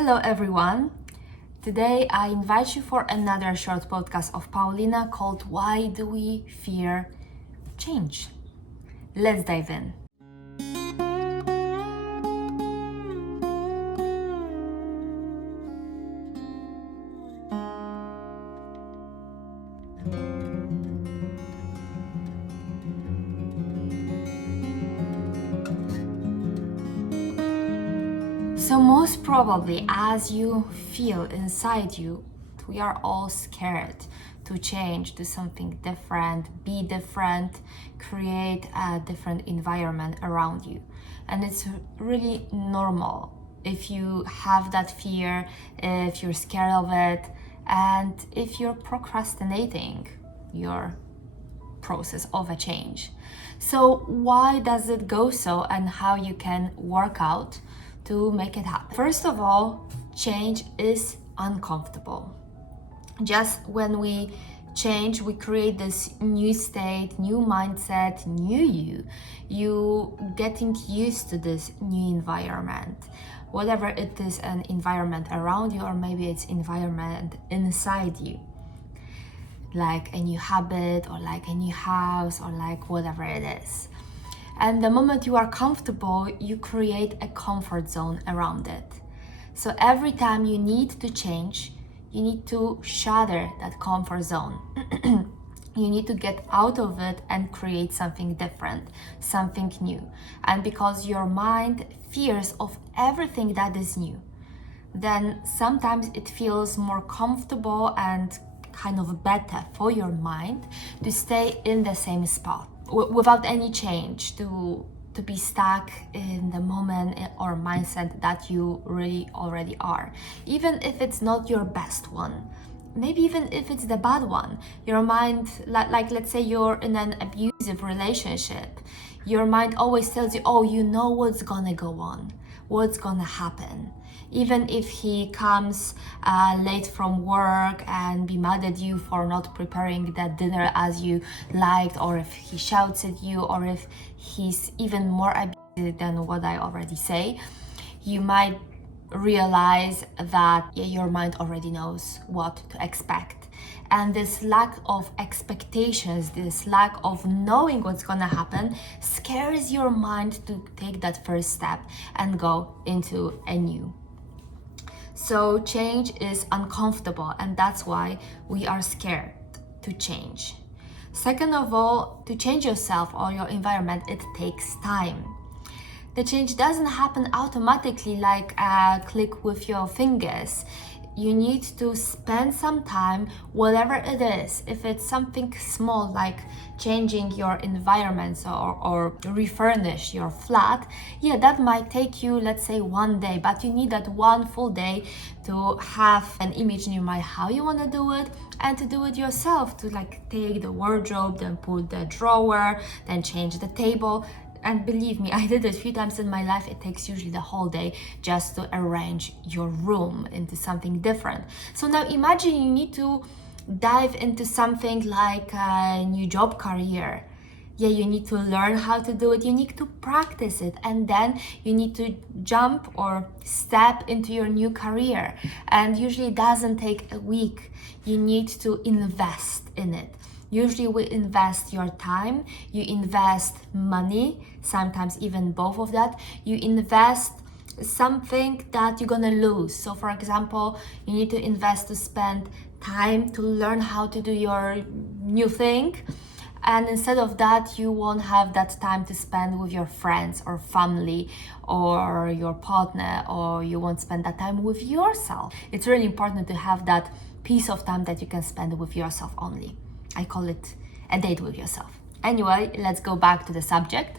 Hello everyone! Today I invite you for another short podcast of Paulina called Why Do We Fear Change? Let's dive in. So most probably, as you feel inside you, we are all scared to change, do something different, be different, create a different environment around you. And it's really normal if you have that fear, if you're scared of it, and if you're procrastinating your process of a change. So why does it go so, and how you can work out to make it happen? First of all, change is uncomfortable. Just when we change, we create this new state, new mindset, new you getting used to this new environment, whatever it is, an environment around you, or maybe it's environment inside you, like a new habit or like a new house or like whatever it is. And the moment you are comfortable, you create a comfort zone around it. So every time you need to change, you need to shatter that comfort zone. You need to get out of it and create something different, something new. And because your mind fears of everything that is new, then sometimes it feels more comfortable and kind of better for your mind to stay in the same spot without any change, to be stuck in the moment or mindset that you really already are, even if it's not your best one. Maybe even if it's the bad one, your mind, like let's say you're in an abusive relationship, your mind always tells you, oh, you know what's gonna go on, what's gonna happen. Even if he comes late from work and be mad at you for not preparing that dinner as you liked, or if he shouts at you, or if he's even more abusive than what I already say, you might realize that your mind already knows what to expect. And this lack of expectations, this lack of knowing what's gonna happen, scares your mind to take that first step and go into a new. So change is uncomfortable, and that's why we are scared to change. Second of all, to change yourself or your environment, it takes time. The change doesn't happen automatically like a click with your fingers. You need to spend some time, whatever it is. If it's something small like changing your environment or refurnish your flat, that might take you, let's say, one day, but you need that one full day to have an image in your mind how you want to do it, and to do it yourself, to like take the wardrobe, then put the drawer, then change the table. And believe me, I did it a few times in my life. It takes usually the whole day just to arrange your room into something different. So now imagine you need to dive into something like a new job career. You need to learn how to do it, you need to practice it, and then you need to jump or step into your new career. And usually it doesn't take a week. You need to invest in it. Usually we invest your time, you invest money, sometimes even both of that. You invest something that you're gonna lose. So for example, you need to invest to spend time to learn how to do your new thing. And instead of that, you won't have that time to spend with your friends or family or your partner, or you won't spend that time with yourself. It's really important to have that piece of time that you can spend with yourself only. I call it a date with yourself. Anyway, let's go back to the subject.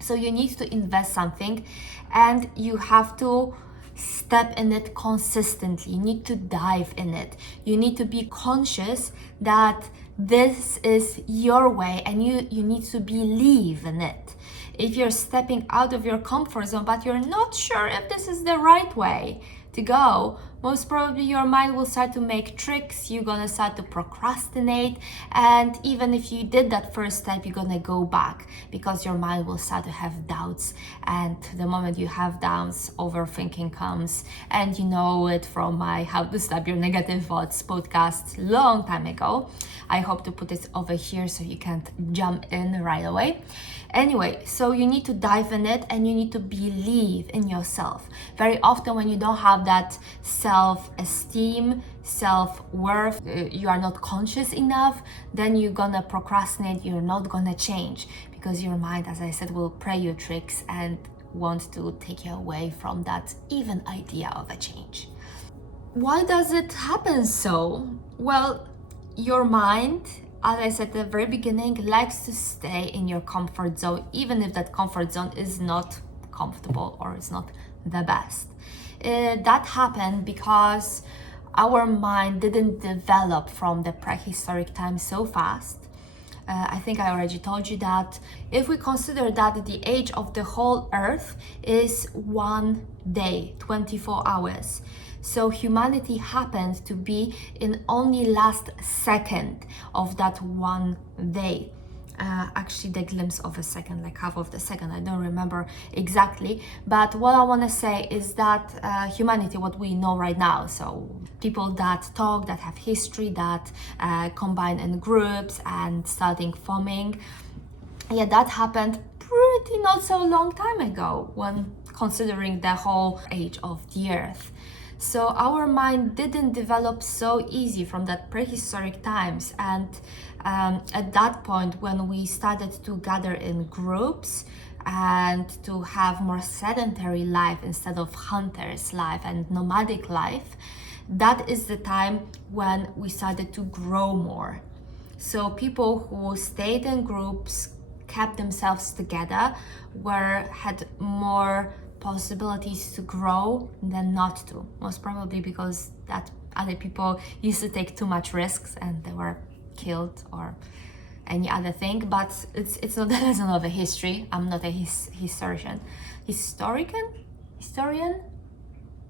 So you need to invest something, and you have to step in it consistently. You need to dive in it. You need to be conscious that this is your way, and you need to believe in it. If you're stepping out of your comfort zone but you're not sure if this is the right way, to go, most probably your mind will start to make tricks. You're gonna start to procrastinate, and even if you did that first step, you're gonna go back because your mind will start to have doubts. And the moment you have doubts, overthinking comes. And you know it from my How to Stop Your Negative Thoughts podcast long time ago. I hope to put it over here so you can't jump in right away. Anyway, so you need to dive in it and you need to believe in yourself. Very often when you don't have that self-esteem, self-worth, you are not conscious enough, then you're gonna procrastinate, you're not gonna change because your mind, as I said, will play you tricks and want to take you away from that even idea of a change. Why does it happen so? Well, your mind, as I said at the very beginning, likes to stay in your comfort zone, even if that comfort zone is not comfortable or is not the best. That happened because our mind didn't develop from the prehistoric times so fast. I think I already told you that if we consider that the age of the whole earth is 1 day, 24 hours. So humanity happened to be in only last second of that 1 day. Actually the glimpse of a second, like half of the second, I don't remember exactly. But what I want to say is that humanity, what we know right now, so people that talk, that have history, that combine in groups and starting forming, yeah, that happened pretty not so long time ago when considering the whole age of the earth. So our mind didn't develop so easy from that prehistoric times, and at that point when we started to gather in groups and to have more sedentary life instead of hunters life and nomadic life, that is the time when we started to grow more. So people who stayed in groups, kept themselves together, had more possibilities to grow than not to, most probably because that other people used to take too much risks and they were killed or any other thing. But it's not that lesson of a history. I'm not a historian,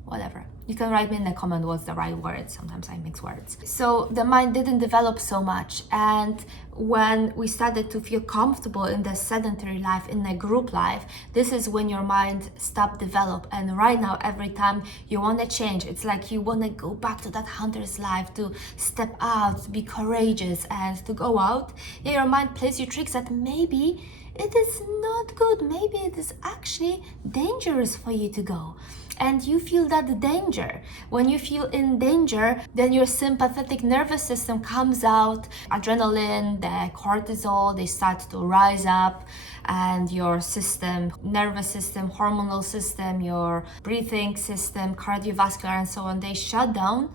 whatever. You can write me in the comment what's the right word. Sometimes I mix words. So the mind didn't develop so much, and when we started to feel comfortable in the sedentary life, in the group life, this is when your mind stopped develop. And right now, every time you want to change, it's like you want to go back to that hunter's life, to step out, to be courageous and to go out. Yeah, your mind plays you tricks that maybe it is not good, maybe it is actually dangerous for you to go. And you feel that danger. When you feel in danger, then your sympathetic nervous system comes out, adrenaline, the cortisol, they start to rise up, and your system, nervous system, hormonal system, your breathing system, cardiovascular and so on, they shut down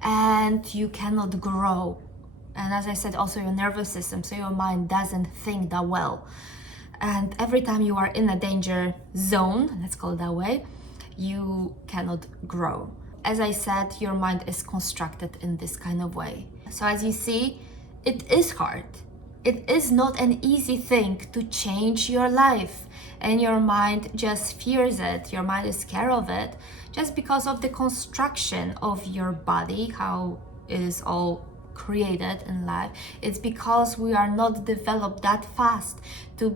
and you cannot grow. And as I said, also your nervous system, so your mind doesn't think that well. And every time you are in a danger zone, let's call it that way, you cannot grow. As I said, your mind is constructed in this kind of way. So as you see, it is hard. It is not an easy thing to change your life, and your mind just fears it. Your mind is scared of it just because of the construction of your body, how it is all created in life. It's because we are not developed that fast to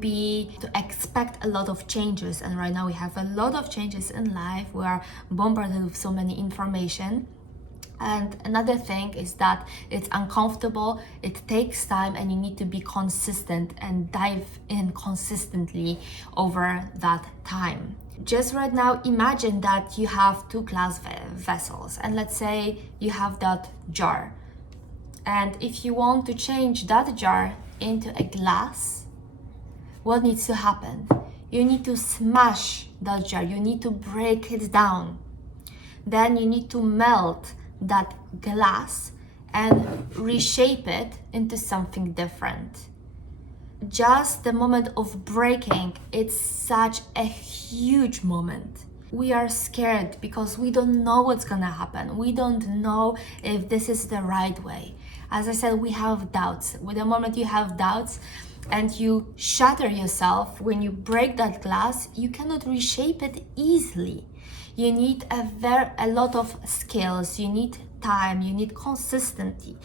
expect a lot of changes, and right now we have a lot of changes in life. We are bombarded with so many information. And another thing is that it's uncomfortable, it takes time, and you need to be consistent and dive in consistently over that time. Just right now, imagine that you have 2 glass vessels, and let's say you have that jar. And if you want to change that jar into a glass, what needs to happen? You need to smash that jar, you need to break it down. Then you need to melt that glass and reshape it into something different. Just the moment of breaking, it's such a huge moment. We are scared because we don't know what's gonna happen. We don't know if this is the right way. As I said, we have doubts. With the moment you have doubts and you shatter yourself, when you break that glass, you cannot reshape it easily. You need a lot of skills. You need time. You need consistency.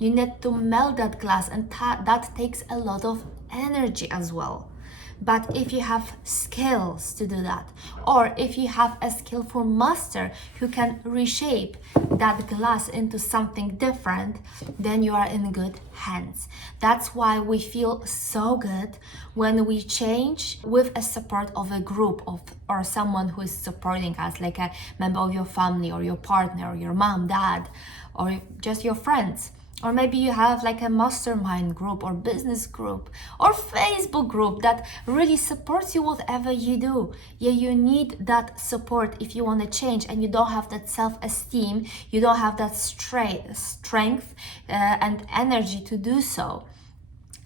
You need to melt that glass, and that takes a lot of energy as well. But if you have skills to do that, or if you have a skillful master who can reshape that glass into something different, then you are in good hands. That's why we feel so good when we change with a support of a group or someone who is supporting us, like a member of your family or your partner or your mom, dad, or just your friends. Or maybe you have like a mastermind group or business group or Facebook group that really supports you whatever you do. Yeah, you need that support if you want to change and you don't have that self-esteem, you don't have that strength and energy to do so.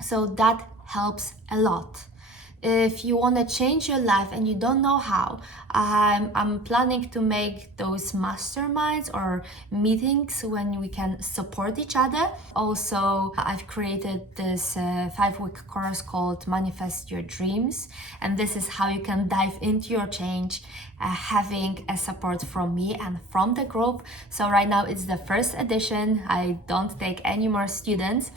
So that helps a lot. If you want to change your life and you don't know how, I'm planning to make those masterminds or meetings when we can support each other. Also, I've created this 5-week course called Manifest Your Dreams, and this is how you can dive into your change, having a support from me and from the group. So right now it's the first edition. I don't take any more students.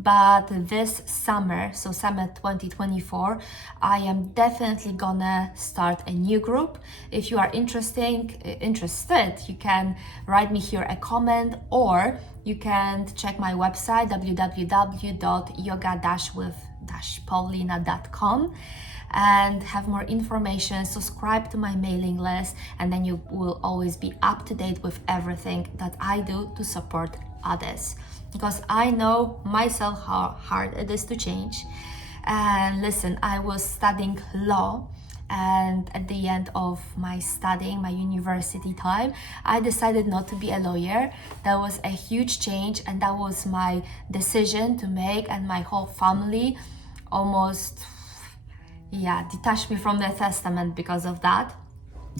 But this summer, so summer 2024, I am definitely gonna start a new group. If you are interested, you can write me here a comment, or you can check my website www.yoga-with-paulina.com and have more information. Subscribe to my mailing list, and then you will always be up to date with everything that I do to support others, because I know myself how hard it is to change. And listen, I was studying law, and at the end of my studying, my university time, I decided not to be a lawyer. That was a huge change, and that was my decision to make, and my whole family almost detached me from the testament because of that.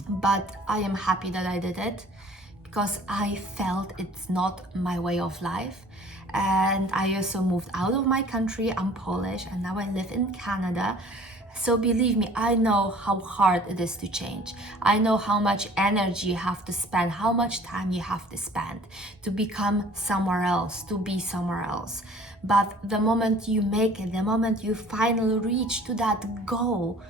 But I am happy that I did it, because I felt it's not my way of life. And I also moved out of my country. I'm Polish and now I live in Canada. So believe me, I know how hard it is to change. I know how much energy you have to spend, how much time you have to spend to become somewhere else, to be somewhere else. But the moment you make it, the moment you finally reach to that goal,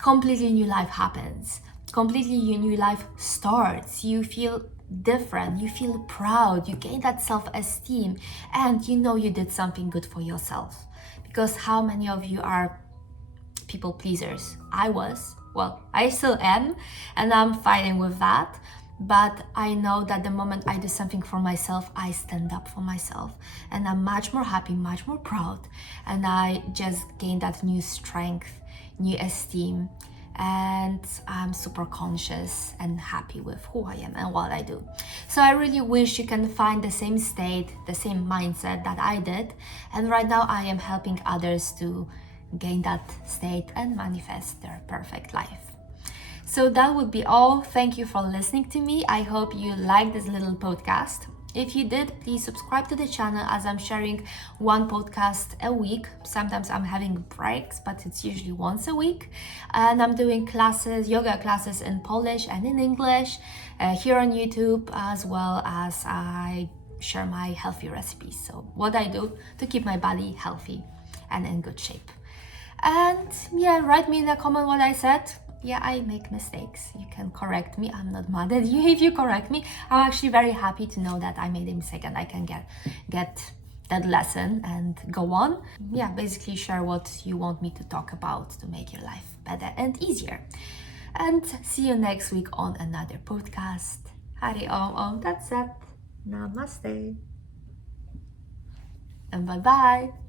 completely new life happens. Completely new life starts. You feel different, you feel proud, you gain that self-esteem, and you know you did something good for yourself. Because how many of you are people pleasers? I was, well, I still am, and I'm fighting with that. But I know that the moment I do something for myself, I stand up for myself, and I'm much more happy, much more proud, and I just gain that new strength, new esteem, and I'm super conscious and happy with who I am and what I do. So I really wish you can find the same state, the same mindset that I did. And right now I am helping others to gain that state and manifest their perfect life. So that would be all. Thank you for listening to me. I hope you liked this little podcast. If you did, please subscribe to the channel, as I'm sharing one podcast a week. Sometimes I'm having breaks, but it's usually once a week. And I'm doing classes, yoga classes in Polish and in English here on YouTube, as well as I share my healthy recipes. So what I do to keep my body healthy and in good shape. And write me in a comment what I said. I make mistakes. You can correct me. I'm not mad at you if you correct me. I'm actually very happy to know that I made a mistake and I can get that lesson and go on. Basically share what you want me to talk about to make your life better and easier. And see you next week on another podcast. Hari Om Tat Sat. Namaste. And bye-bye.